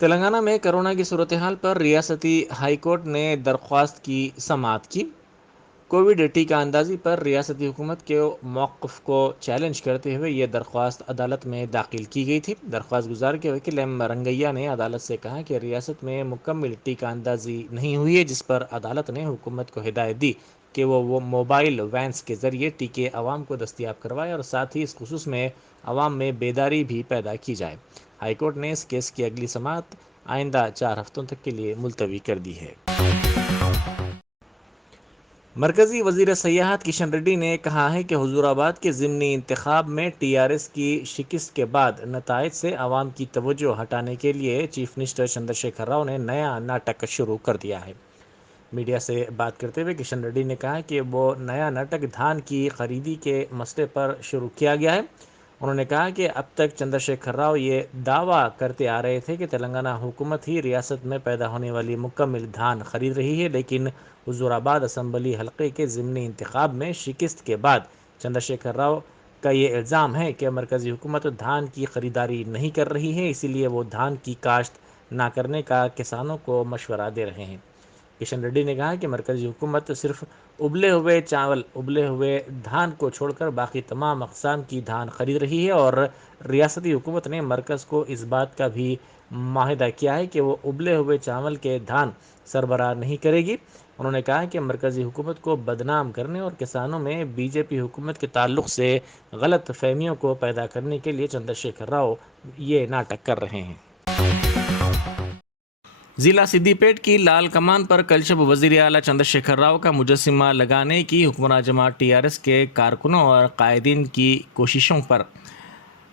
تلنگانہ میں کرونا کی صورتحال پر ریاستی ہائی کورٹ نے درخواست کی سماعت کی۔ کووڈ ٹیکہ اندازی پر ریاستی حکومت کے موقف کو چیلنج کرتے ہوئے یہ درخواست عدالت میں داخل کی گئی تھی۔ درخواست گزار کے وکیل ایم رنگیا نے عدالت سے کہا کہ ریاست میں مکمل ٹیکہ اندازی نہیں ہوئی ہے، جس پر عدالت نے حکومت کو ہدایت دی کہ وہ موبائل وینس کے ذریعے ٹیکے عوام کو دستیاب کروائے اور ساتھ ہی اس خصوص میں عوام میں بیداری بھی پیدا کی جائے۔ ہائی کورٹ نے اس کیس کی اگلی سماعت آئندہ 4 ہفتوں تک کے لیے ملتوی کر دی ہے۔ مرکزی وزیر سیاحت کشن ریڈی نے کہا ہے کہ حضور آباد کے ضمنی انتخاب میں ٹی آر ایس کی شکست کے بعد نتائج سے عوام کی توجہ ہٹانے کے لیے چیف منسٹر چندر شیکھر راؤ نے نیا ناٹک شروع کر دیا ہے۔ میڈیا سے بات کرتے ہوئے کشن ریڈی نے کہا کہ وہ نیا ناٹک دھان کی خریدی کے مسئلے پر شروع کیا گیا ہے۔ انہوں نے کہا کہ اب تک چندر شیکھر راؤ یہ دعویٰ کرتے آ رہے تھے کہ تلنگانہ حکومت ہی ریاست میں پیدا ہونے والی مکمل دھان خرید رہی ہے، لیکن حضور آباد اسمبلی حلقے کے ضمنی انتخاب میں شکست کے بعد چندر شیکھر راؤ کا یہ الزام ہے کہ مرکزی حکومت دھان کی خریداری نہیں کر رہی ہے، اسی لیے وہ دھان کی کاشت نہ کرنے کا کسانوں کو مشورہ دے رہے ہیں۔ کشن ریڈی نے کہا کہ مرکزی حکومت صرف ابلے ہوئے دھان کو چھوڑ کر باقی تمام اقسام کی دھان خرید رہی ہے، اور ریاستی حکومت نے مرکز کو اس بات کا بھی معاہدہ کیا ہے کہ وہ ابلے ہوئے چاول کے دھان سربراہ نہیں کرے گی۔ انہوں نے کہا کہ مرکزی حکومت کو بدنام کرنے اور کسانوں میں بی جے پی حکومت کے تعلق سے غلط فہمیوں کو پیدا کرنے کے لیے چندر شیکھر راؤ یہ ناٹک کر رہے ہیں۔ ضلع سدی پیٹ کی لال کمان پر کل شب وزیر اعلیٰ چندر شیکھر راؤ کا مجسمہ لگانے کی حکمراں جماعت ٹی آر ایس کے کارکنوں اور قائدین کی کوششوں پر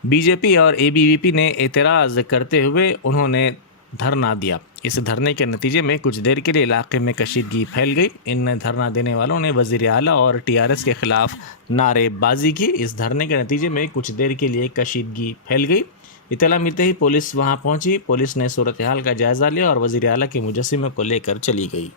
بی جے پی اور اے بی وی پی نے اعتراض کرتے ہوئے انہوں نے دھرنا دیا۔ اس دھرنے کے نتیجے میں کچھ دیر کے لیے علاقے میں کشیدگی پھیل گئی۔ ان دھرنا دینے والوں نے وزیر اعلیٰ اور ٹی آر ایس کے خلاف نعرے بازی کی۔ اس دھرنے کے نتیجے میں کچھ دیر کے لیے کشیدگی پھیل گئی۔ اطلاع ملتے ہی پولیس وہاں پہنچی۔ پولیس نے صورتحال کا جائزہ لیا اور وزیر اعلیٰ کے مجسمے کو لے کر چلی گئی۔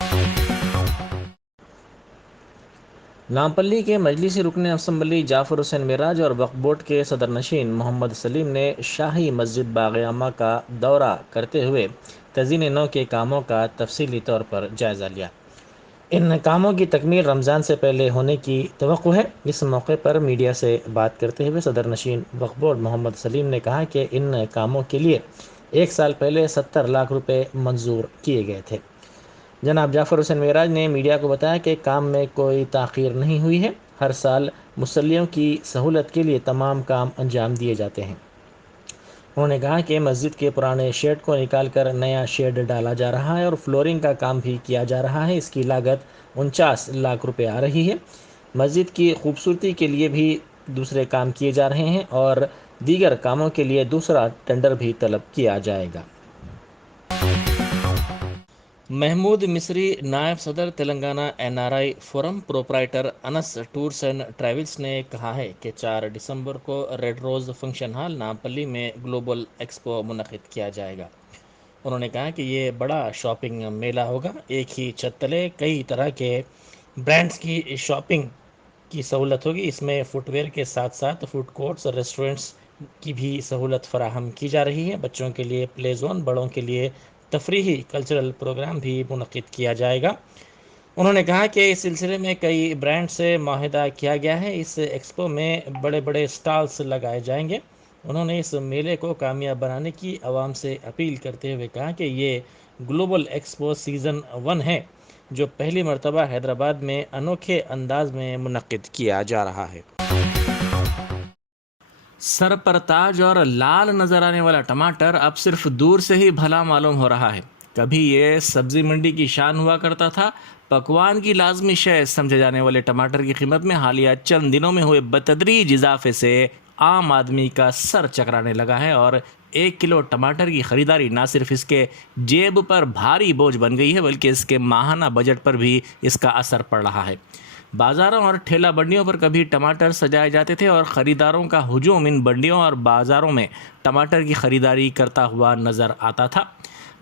نامپلی کے مجلسی رکن اسمبلی جعفر حسین معراج اور وقف بورڈ کے صدر نشین محمد سلیم نے شاہی مسجد باغ عامہ کا دورہ کرتے ہوئے تزئین نو کے کاموں کا تفصیلی طور پر جائزہ لیا۔ ان کاموں کی تکمیل رمضان سے پہلے ہونے کی توقع ہے۔ اس موقع پر میڈیا سے بات کرتے ہوئے صدر نشین وقف بورڈ محمد سلیم نے کہا کہ ان کاموں کے لیے 1 سال پہلے 70 لاکھ روپے منظور کیے گئے تھے۔ جناب جعفر حسین معراج نے میڈیا کو بتایا کہ کام میں کوئی تاخیر نہیں ہوئی ہے۔ ہر سال مصلیوں کی سہولت کے لیے تمام کام انجام دیے جاتے ہیں۔ انہوں نے کہا کہ مسجد کے پرانے شیڈ کو نکال کر نیا شیڈ ڈالا جا رہا ہے اور فلورنگ کا کام بھی کیا جا رہا ہے۔ اس کی لاگت 49 لاکھ روپے آ رہی ہے۔ مسجد کی خوبصورتی کے لیے بھی دوسرے کام کیے جا رہے ہیں اور دیگر کاموں کے لیے دوسرا ٹینڈر بھی طلب کیا جائے گا۔ محمود مصری نائب صدر Telangana N R I forum proprietor Anas tours and travels نے کہا ہے کہ 4 دسمبر کو red rose function hall Nampally میں گلوبل ایکسپو منعقد کیا جائے گا۔ انہوں نے کہا کہ یہ بڑا شاپنگ میلہ ہوگا۔ ایک ہی چھت تلے کئی طرح کے برانڈز کی شاپنگ کی سہولت ہوگی۔ اس میں فٹ ویئر کے ساتھ ساتھ فوڈ کورٹس اور ریسٹورنٹس کی بھی سہولت فراہم کی جا رہی ہے۔ بچوں کے لیے پلے زون، بڑوں کے لیے تفریحی کلچرل پروگرام بھی منعقد کیا جائے گا۔ انہوں نے کہا کہ اس سلسلے میں کئی برانڈ سے معاہدہ کیا گیا ہے۔ اس ایکسپو میں بڑے بڑے سٹالز لگائے جائیں گے۔ انہوں نے اس میلے کو کامیاب بنانے کی عوام سے اپیل کرتے ہوئے کہا کہ یہ گلوبل ایکسپو سیزن 1 ہے، جو پہلی مرتبہ حیدرآباد میں انوکھے انداز میں منعقد کیا جا رہا ہے۔ سر پر تاج اور لال نظر آنے والا ٹماٹر اب صرف دور سے ہی بھلا معلوم ہو رہا ہے۔ کبھی یہ سبزی منڈی کی شان ہوا کرتا تھا۔ پکوان کی لازمی شے سمجھے جانے والے ٹماٹر کی قیمت میں حالیہ چند دنوں میں ہوئے بتدریج اضافے سے عام آدمی کا سر چکرانے لگا ہے، اور 1 کلو ٹماٹر کی خریداری نہ صرف اس کے جیب پر بھاری بوجھ بن گئی ہے، بلکہ اس کے ماہانہ بجٹ پر بھی اس کا اثر پڑ رہا ہے۔ بازاروں اور ٹھیلہ بنڈیوں پر کبھی ٹماٹر سجائے جاتے تھے اور خریداروں کا ہجوم ان بنڈیوں اور بازاروں میں ٹماٹر کی خریداری کرتا ہوا نظر آتا تھا۔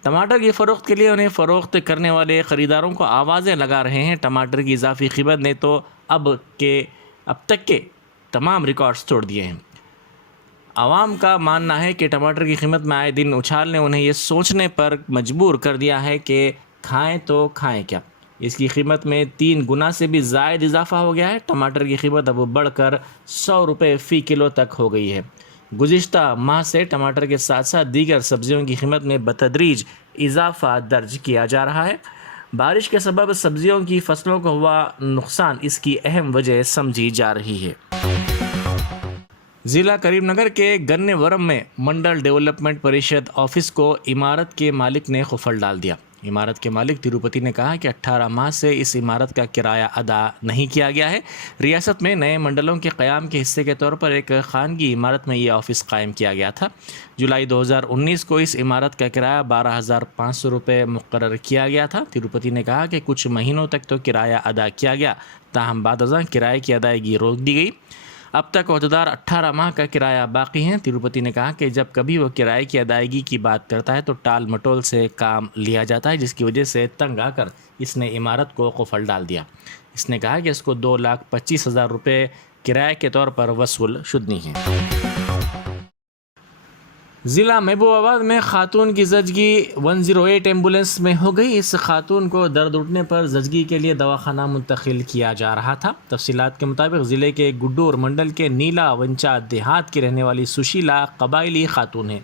ٹماٹر کی فروخت کے لیے انہیں فروخت کرنے والے خریداروں کو آوازیں لگا رہے ہیں۔ ٹماٹر کی اضافی قیمت نے تو اب تک کے تمام ریکارڈز توڑ دیے ہیں۔ عوام کا ماننا ہے کہ ٹماٹر کی قیمت میں آئے دن اچھال نے انہیں یہ سوچنے پر مجبور کر دیا ہے کہ کھائیں تو کھائیں کیا۔ اس کی قیمت میں 3 گنا سے بھی زائد اضافہ ہو گیا ہے۔ ٹماٹر کی قیمت اب بڑھ کر 100 روپے فی کلو تک ہو گئی ہے۔ گزشتہ ماہ سے ٹماٹر کے ساتھ ساتھ دیگر سبزیوں کی قیمت میں بتدریج اضافہ درج کیا جا رہا ہے۔ بارش کے سبب سبزیوں کی فصلوں کو ہوا نقصان اس کی اہم وجہ سمجھی جا رہی ہے۔ ضلع کریم نگر کے گنے ورم میں منڈل ڈیولپمنٹ پریشد آفس کو عمارت کے مالک نے قفل ڈال دیا۔ عمارت کے مالک تروپتی نے کہا کہ 18 ماہ سے اس عمارت کا کرایہ ادا نہیں کیا گیا ہے۔ ریاست میں نئے منڈلوں کے قیام کے حصے کے طور پر ایک خانگی عمارت میں یہ آفس قائم کیا گیا تھا۔ جولائی 2019 کو اس عمارت کا کرایہ 12,500 روپے مقرر کیا گیا تھا۔ تروپتی نے کہا کہ کچھ مہینوں تک تو کرایہ ادا کیا گیا، تاہم بعد ازاں کرائے کی ادائیگی روک دی گئی۔ اب تک عہدیدار 18 ماہ کا کرایہ باقی ہیں۔ تروپتی نے کہا کہ جب کبھی وہ کرائے کی ادائیگی کی بات کرتا ہے تو ٹال مٹول سے کام لیا جاتا ہے، جس کی وجہ سے تنگ آ کر اس نے عمارت کو قفل ڈال دیا۔ اس نے کہا کہ اس کو 2,25,000 روپے کرائے کے طور پر وصول شدنی ہیں۔ ضلع محبوب آباد میں خاتون کی زچگی 108 ایمبولینس میں ہو گئی۔ اس خاتون کو درد اٹھنے پر زچگی کے لیے دواخانہ منتقل کیا جا رہا تھا۔ تفصیلات کے مطابق ضلع کے گڈور منڈل کے نیلا ونچا دیہات کی رہنے والی سشیلا قبائلی خاتون ہے۔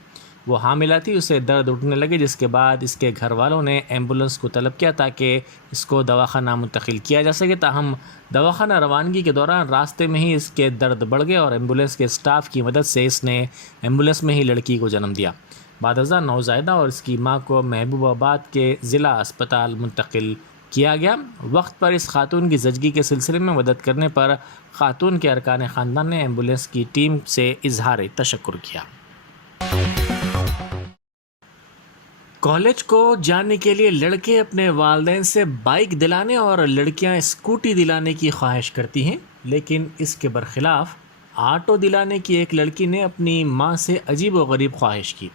وہ حاملہ تھی، اسے درد اٹھنے لگے، جس کے بعد اس کے گھر والوں نے ایمبولینس کو طلب کیا تاکہ اس کو دواخانہ منتقل کیا جا سکے، تاہم دواخانہ روانگی کے دوران راستے میں ہی اس کے درد بڑھ گئے اور ایمبولینس کے اسٹاف کی مدد سے اس نے ایمبولینس میں ہی لڑکی کو جنم دیا۔ بعد ازاں نوزائیدہ اور اس کی ماں کو محبوب آباد کے ضلع اسپتال منتقل کیا گیا۔ وقت پر اس خاتون کی زچگی کے سلسلے میں مدد کرنے پر خاتون کے ارکان خاندان نے ایمبولینس کی ٹیم سے اظہار تشکر کیا۔ کالج کو جانے کے لیے لڑکے اپنے والدین سے بائک دلانے اور لڑکیاں اسکوٹی دلانے کی خواہش کرتی ہیں، لیکن اس کے برخلاف آٹو دلانے کی ایک لڑکی نے اپنی ماں سے عجیب و غریب خواہش کی۔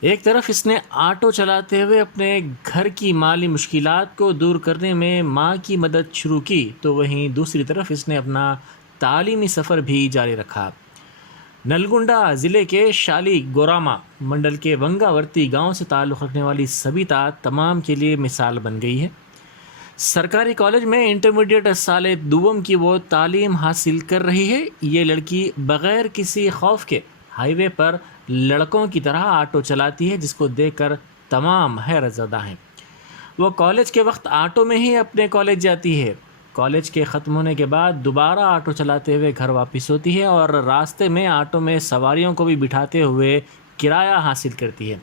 ایک طرف اس نے آٹو چلاتے ہوئے اپنے گھر کی مالی مشکلات کو دور کرنے میں ماں کی مدد شروع کی، تو وہیں دوسری طرف اس نے اپنا تعلیمی سفر بھی جاری رکھا۔ نلگنڈا ضلع کے شالی گوراما منڈل کے ونگا ورتی گاؤں سے تعلق رکھنے والی سبیتا تمام کے لیے مثال بن گئی ہے۔ سرکاری کالج میں انٹرمیڈیٹ سال دوم کی وہ تعلیم حاصل کر رہی ہے۔ یہ لڑکی بغیر کسی خوف کے ہائی وے پر لڑکوں کی طرح آٹو چلاتی ہے، جس کو دیکھ کر تمام حیرت زدہ ہیں۔ وہ کالج کے وقت آٹو میں ہی اپنے کالج جاتی ہے، کالج کے ختم ہونے کے بعد دوبارہ آٹو چلاتے ہوئے گھر واپس ہوتی ہے اور راستے میں آٹو میں سواریوں کو بھی بٹھاتے ہوئے کرایہ حاصل کرتی ہے۔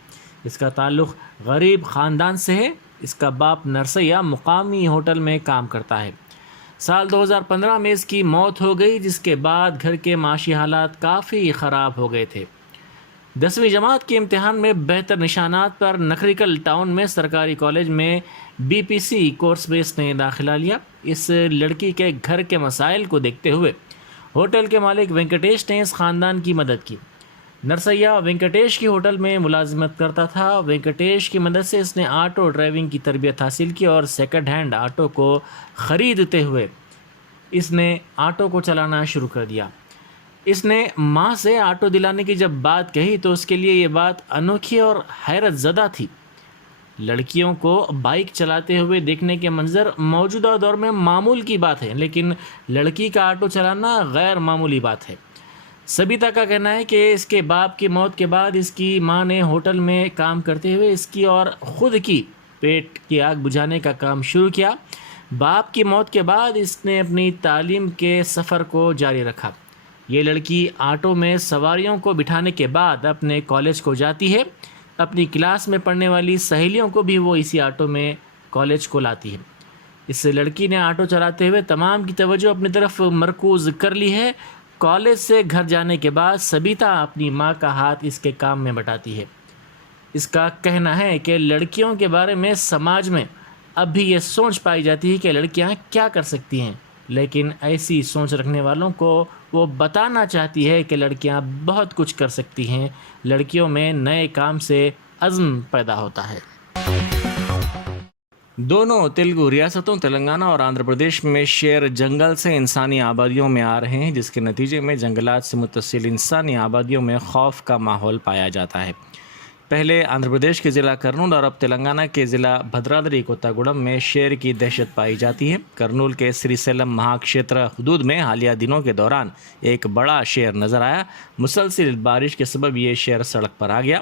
اس کا تعلق غریب خاندان سے ہے۔ اس کا باپ نرسیا مقامی ہوٹل میں کام کرتا ہے۔ سال 2015 میں اس کی موت ہو گئی، جس کے بعد گھر کے معاشی حالات کافی خراب ہو گئے تھے۔ 10ویں جماعت کے امتحان میں بہتر نشانات پر نکریکل ٹاؤن میں سرکاری کالج میں BPC کورس میں اس نے داخلہ لیا۔ اس لڑکی کے گھر کے مسائل کو دیکھتے ہوئے ہوٹل کے مالک وینکٹیش نے اس خاندان کی مدد کی۔ نرسیا وینکٹیش کی ہوٹل میں ملازمت کرتا تھا۔ وینکٹیش کی مدد سے اس نے آٹو ڈرائیونگ کی تربیت حاصل کی اور سیکنڈ ہینڈ آٹو کو خریدتے ہوئے اس نے آٹو کو چلانا شروع کر دیا۔ اس نے ماں سے آٹو دلانے کی جب بات کہی تو اس کے لیے یہ بات انوکھی اور حیرت زدہ تھی۔ لڑکیوں کو بائک چلاتے ہوئے دیکھنے کے منظر موجودہ دور میں معمول کی بات ہے، لیکن لڑکی کا آٹو چلانا غیر معمولی بات ہے۔ سبیتا کا کہنا ہے کہ اس کے باپ کی موت کے بعد اس کی ماں نے ہوٹل میں کام کرتے ہوئے اس کی اور خود کی پیٹ کی آگ بجھانے کا کام شروع کیا۔ باپ کی موت کے بعد اس نے اپنی تعلیم کے سفر کو جاری رکھا۔ یہ لڑکی آٹو میں سواریوں کو بٹھانے کے بعد اپنے کالج کو جاتی ہے۔ اپنی کلاس میں پڑھنے والی سہیلیوں کو بھی وہ اسی آٹو میں کالج کو لاتی ہے۔ اس لڑکی نے آٹو چلاتے ہوئے تمام کی توجہ اپنی طرف مرکوز کر لی ہے۔ کالج سے گھر جانے کے بعد سبیتا اپنی ماں کا ہاتھ اس کے کام میں بٹاتی ہے۔ اس کا کہنا ہے کہ لڑکیوں کے بارے میں سماج میں اب بھی یہ سوچ پائی جاتی ہے کہ لڑکیاں کیا کر سکتی ہیں، لیکن ایسی سوچ رکھنے والوں کو وہ بتانا چاہتی ہے کہ لڑکیاں بہت کچھ کر سکتی ہیں۔ لڑکیوں میں نئے کام سے عزم پیدا ہوتا ہے۔ دونوں تیلگو ریاستوں تلنگانہ اور آندھرا پردیش میں شیر جنگل سے انسانی آبادیوں میں آ رہے ہیں، جس کے نتیجے میں جنگلات سے متصل انسانی آبادیوں میں خوف کا ماحول پایا جاتا ہے۔ پہلے آندھرا پردیش کے ضلع کرنول اور اب تلنگانہ کے ضلع بھدرادری کوتاگوڑم میں شیر کی دہشت پائی جاتی ہے۔ کرنول کے سری سیلم مہاکشیتر حدود میں حالیہ دنوں کے دوران ایک بڑا شیر نظر آیا۔ مسلسل بارش کے سبب یہ شیر سڑک پر آ گیا۔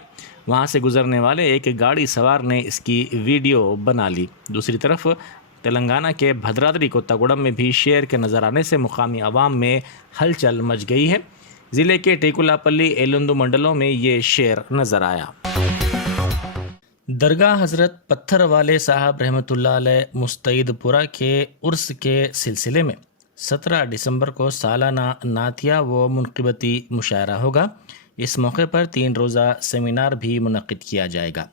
وہاں سے گزرنے والے ایک گاڑی سوار نے اس کی ویڈیو بنا لی۔ دوسری طرف تلنگانہ کے بھدرادری کوتاگوڑم میں بھی شیر کے نظر آنے سے مقامی عوام میں ہلچل مچ گئی ہے۔ ضلع کے ٹیکولا پلی ایلندو منڈلوں میں یہ شیر نظر آیا۔ درگاہ حضرت پتھر والے صاحب رحمۃ اللہ علیہ مستعید پورہ کے عرس کے سلسلے میں 17 دسمبر کو سالانہ نعتیہ و منقبتی مشاعرہ ہوگا۔ اس موقع پر 3 روزہ سیمینار بھی منعقد کیا جائے گا۔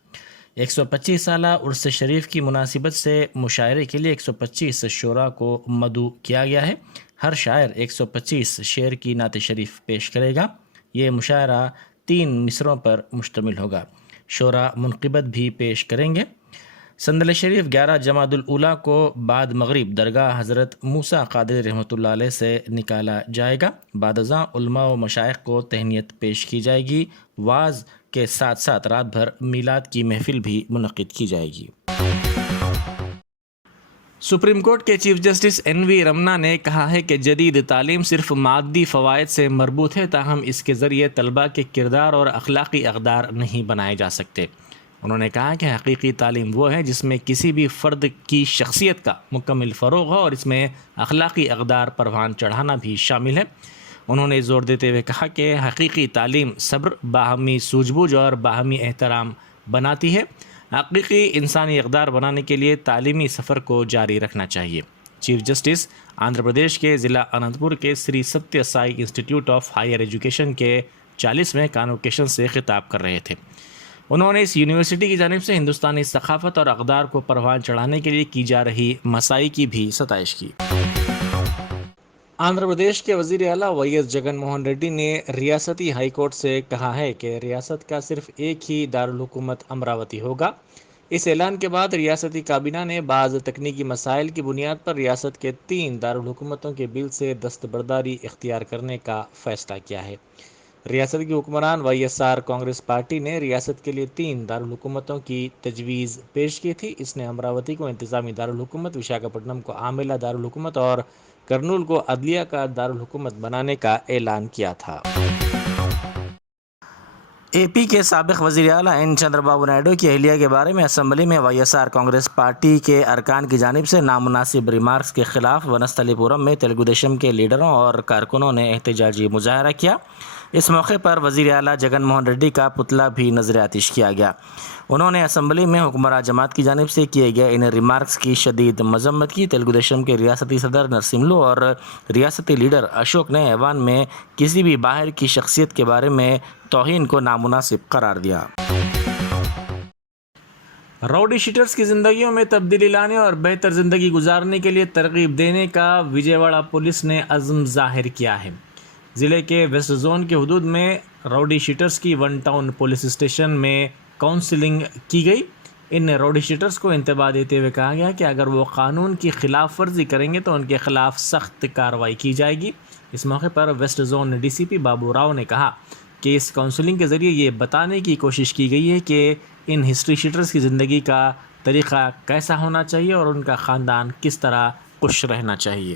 125 سالہ عرس شریف کی مناسبت سے مشاعرے کے لیے 125 شعراء کو مدعو کیا گیا ہے۔ ہر شاعر 125 شعر کی نعت شریف پیش کرے گا۔ یہ مشاعرہ 3 مصروں پر مشتمل ہوگا۔ شعراء منقبت بھی پیش کریں گے۔ سندل شریف 11 جمادی الاولیٰ کو بعد مغرب درگاہ حضرت موسیٰ قادری رحمۃ اللہ علیہ سے نکالا جائے گا۔ بعد ازاں علماء و مشائخ کو تہنیت پیش کی جائے گی۔ واعظ کے ساتھ ساتھ رات بھر میلاد کی محفل بھی منعقد کی جائے گی۔ سپریم کورٹ کے چیف جسٹس این وی رمنا نے کہا ہے کہ جدید تعلیم صرف مادی فوائد سے مربوط ہے، تاہم اس کے ذریعے طلباء کے کردار اور اخلاقی اقدار نہیں بنائے جا سکتے۔ انہوں نے کہا کہ حقیقی تعلیم وہ ہے جس میں کسی بھی فرد کی شخصیت کا مکمل فروغ ہو اور اس میں اخلاقی اقدار پروان چڑھانا بھی شامل ہے۔ انہوں نے زور دیتے ہوئے کہا کہ حقیقی تعلیم صبر، باہمی سوجھ بوجھ اور باہمی احترام بناتی ہے۔ حقیقی انسانی اقدار بنانے کے لیے تعلیمی سفر کو جاری رکھنا چاہیے۔ چیف جسٹس آندھرا پردیش کے ضلع اننت پور کے سری ستیہ سائی انسٹیٹیوٹ آف ہائر ایجوکیشن کے 40ویں کانوکیشن سے خطاب کر رہے تھے۔ انہوں نے اس یونیورسٹی کی جانب سے ہندوستانی ثقافت اور اقدار کو پروان چڑھانے کے لیے کی جا رہی مساعی کی بھی ستائش کی۔ آندھرا پردیش کے وزیر اعلیٰ وائی ایس جگن موہن ریڈی نے ریاستی ہائی کورٹ سے کہا ہے کہ ریاست کا صرف ایک ہی دارالحکومت امراوتی ہوگا۔ اس اعلان کے بعد ریاستی کابینہ نے بعض تکنیکی مسائل کی بنیاد پر ریاست کے 3 دارالحکومتوں کے بل سے دستبرداری اختیار کرنے کا فیصلہ کیا ہے۔ ریاست کی حکمران Y S R Congress party نے ریاست کے لیے 3 دارالحکومتوں کی تجویز پیش کی تھی۔ اس نے امراوتی کو انتظامی دارالحکومت، وشاکھاپٹنم کو عاملہ دارالحکومت اور کرنول کو عدلیہ کا دارالحکومت بنانے کا اعلان کیا تھا۔ اے پی کے سابق وزیر اعلیٰ این چندر بابو نائیڈو کی اہلیہ کے بارے میں اسمبلی میں Y S R Congress party کے ارکان کی جانب سے نامناسب ریمارکس کے خلاف ونستھلی پورم میں تیلگو دیشم کے لیڈروں اور کارکنوں نے احتجاجی مظاہرہ کیا۔ اس موقع پر وزیر اعلیٰ جگن موہن ریڈی کا پتلا بھی نظر آتش کیا گیا۔ انہوں نے اسمبلی میں حکمراں جماعت کی جانب سے کیے گئے ان ریمارکس کی شدید مذمت کی۔ تیلگو دیشم کے ریاستی صدر نرسملو اور ریاستی لیڈر اشوک نے ایوان میں کسی بھی باہر کی شخصیت کے بارے میں توہین کو نامناسب قرار دیا۔ راؤڈی شیٹرز کی زندگیوں میں تبدیلی لانے اور بہتر زندگی گزارنے کے لیے ترغیب دینے کا وجے واڑہ پولیس نے عزم ظاہر کیا ہے۔ ضلع کے ویسٹ زون کے حدود میں راؤڈی شیٹرز کی 1 ٹاؤن پولیس اسٹیشن میں کاؤنسلنگ کی گئی۔ ان راؤڈی شیٹرز کو انتباہ دیتے ہوئے کہا گیا کہ اگر وہ قانون کی خلاف ورزی کریں گے تو ان کے خلاف سخت کارروائی کی جائے گی۔ اس موقع پر ویسٹ زون ڈی سی پی بابو راؤ نے کہا کہ اس کاؤنسلنگ کے ذریعے یہ بتانے کی کوشش کی گئی ہے کہ ان ہسٹری شیٹرز کی زندگی کا طریقہ کیسا ہونا چاہیے اور ان کا خاندان کس طرح خوش رہنا چاہیے۔